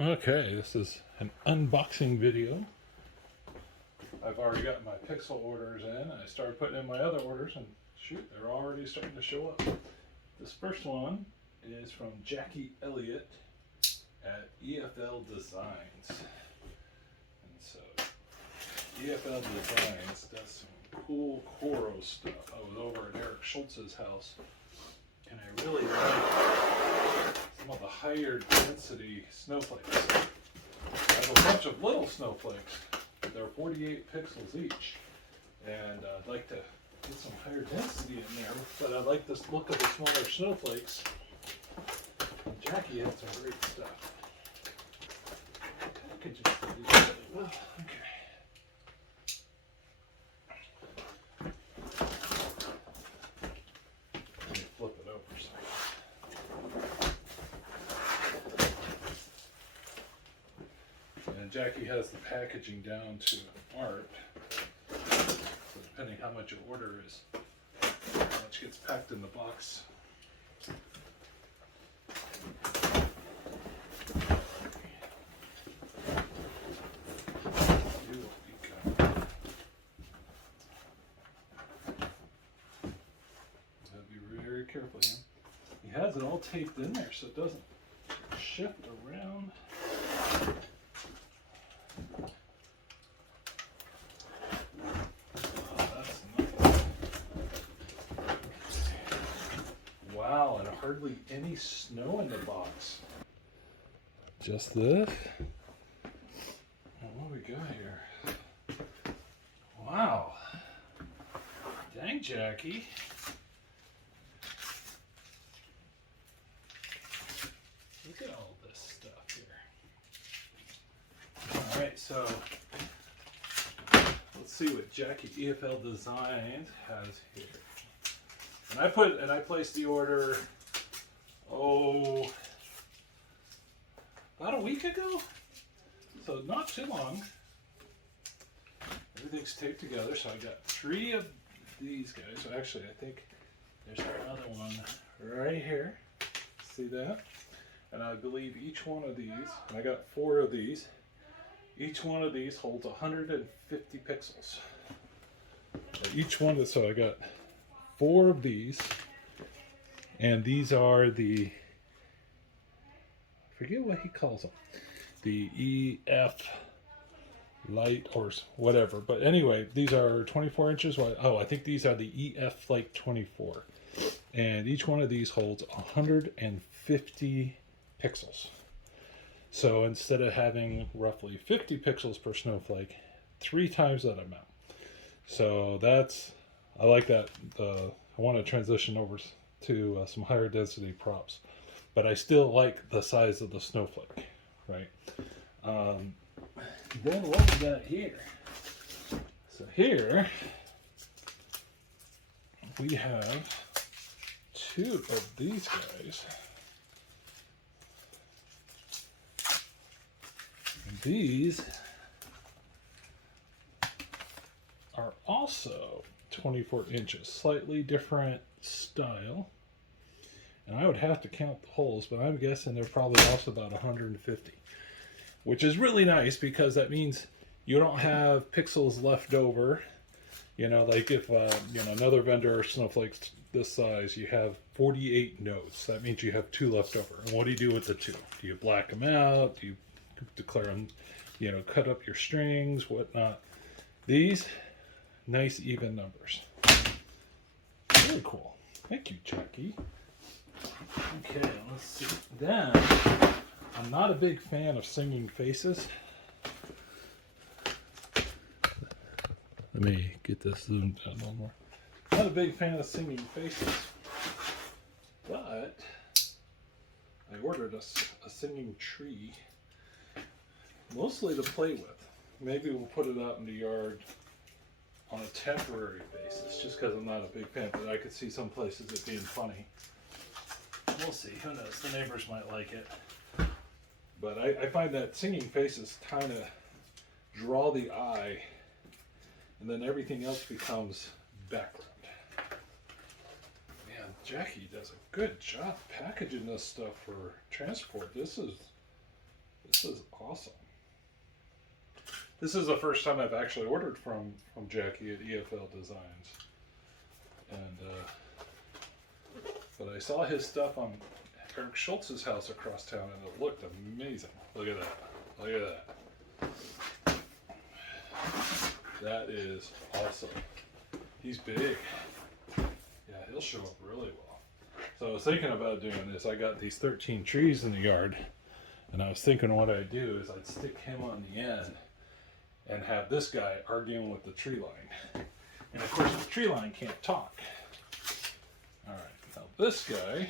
Okay, this is an unboxing video. I've already got my Pixel orders in. I started putting in my other orders and shoot, they're already starting to show up. This first one is from Jackie Elliott at EFL Designs. And so EFL Designs does some cool coro stuff. I was over at Eric Schultz's house and I really like some of the higher density snowflakes. I have a bunch of little snowflakes. They're 48 pixels each. And I'd like to get some higher density in there, but I like this look of the smaller snowflakes. And Jackie had some great stuff. I could just do that. Oh, okay. Let me flip it over so and Jackie has the packaging down to art. So depending how much you order is how much gets packed in the box. Gotta be very careful here. He has it all taped in there so it doesn't shift around. Wow, and hardly any snow in the box. Just this. What do we got here? Wow. Dang, Jackie. Look at all this stuff here. Alright, so let's see what Jackie EFL Designs has here. And I placed the order, about a week ago, so not too long. Everything's taped together, so I got 3 of these guys. So actually, I think there's another one right here. See that? And I believe each one of these, and I got 4 of these. Each one of these holds 150 pixels. Each one, so I got 4 of these, and these are the, I forget what he calls them, the EF Light or whatever, but anyway, these are 24 inches wide. Oh, I think these are the EF Light 24, and each one of these holds 150 pixels. So instead of having roughly 50 pixels per snowflake, 3 times that amount. So that's, I like that. I want to transition over to some higher density props, but I still like the size of the snowflake, right? Then what we got here? So here we have 2 of these guys. And these are also 24 inches, slightly different style, and I would have to count the holes, but I'm guessing they're probably also about 150, which is really nice because that means you don't have pixels left over. You know, like if another vendor snowflakes this size, you have 48 nodes. That means you have 2 left over. And what do you do with the 2? Do you black them out? Do you declare them, cut up your strings, whatnot? These nice even numbers. Very cool. Thank you, Jackie. Okay, let's see. Then, I'm not a big fan of singing faces. Let me get this zoomed in a little more. Not a big fan of singing faces, but I ordered a singing tree, mostly to play with. Maybe we'll put it out in the yard on a temporary basis, just because I'm not a big fan, but I could see some places it being funny. We'll see, who knows, the neighbors might like it. But I find that singing faces kind of draw the eye, and then everything else becomes background. Man, Jackie does a good job packaging this stuff for transport. This is This is the first time I've actually ordered from Jackie at EFL Designs. And but I saw his stuff on Eric Schultz's house across town, and it looked amazing. Look at that. Look at that. That is awesome. He's big. Yeah, he'll show up really well. So I was thinking about doing this. I got these 13 trees in the yard, and I was thinking what I'd do is I'd stick him on the end and have this guy arguing with the tree line. And of course the tree line can't talk. All right, now this guy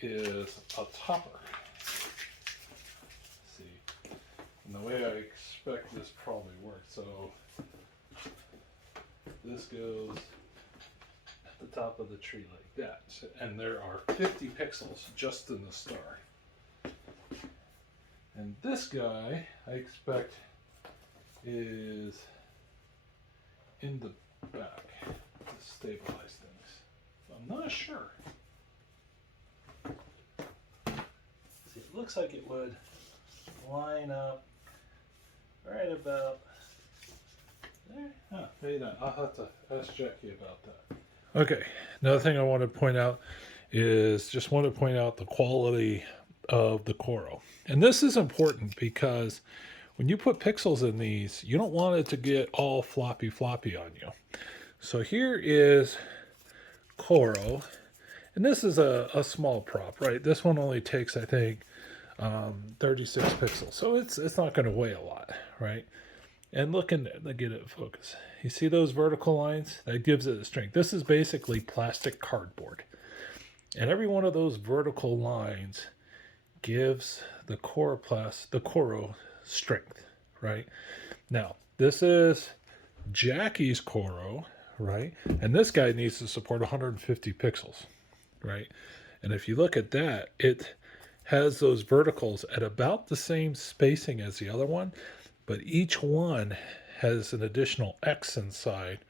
is a topper. Let's see, and the way I expect this probably works. So this goes at the top of the tree like that, and there are 50 pixels just in the star. And this guy, I expect, is in the back to stabilize things. I'm not sure. See, it looks like it would line up right about there. Huh, maybe not. I'll have to ask Jackie about that. Okay, another thing I want to point out is just want to point out the quality of the coro. And this is important because when you put pixels in these, you don't want it to get all floppy on you. So here is coro, and this is a small prop, right? This one only takes, I think, 36 pixels. So it's not going to weigh a lot, right? And look in there, get it in focus. You see those vertical lines? That gives it a strength. This is basically plastic cardboard. And every one of those vertical lines gives the coro strength, right? Now, this is Jackie's coro, right? And this guy needs to support 150 pixels, right? And if you look at that, it has those verticals at about the same spacing as the other one, but each one has an additional X inside,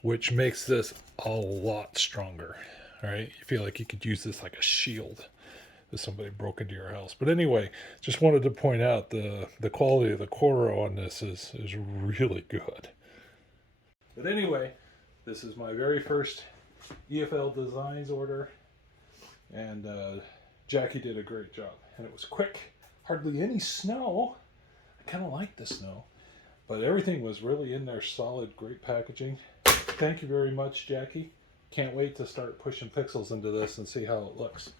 which makes this a lot stronger, right? You feel like you could use this like a shield if somebody broke into your house. But anyway, just wanted to point out the quality of the coro on this is really good. But anyway, this is my very first EFL Designs order, and Jackie did a great job. And it was quick, hardly any snow. I kind of like the snow, but everything was really in there solid, great packaging. Thank you very much, Jackie. Can't wait to start pushing pixels into this and see how it looks.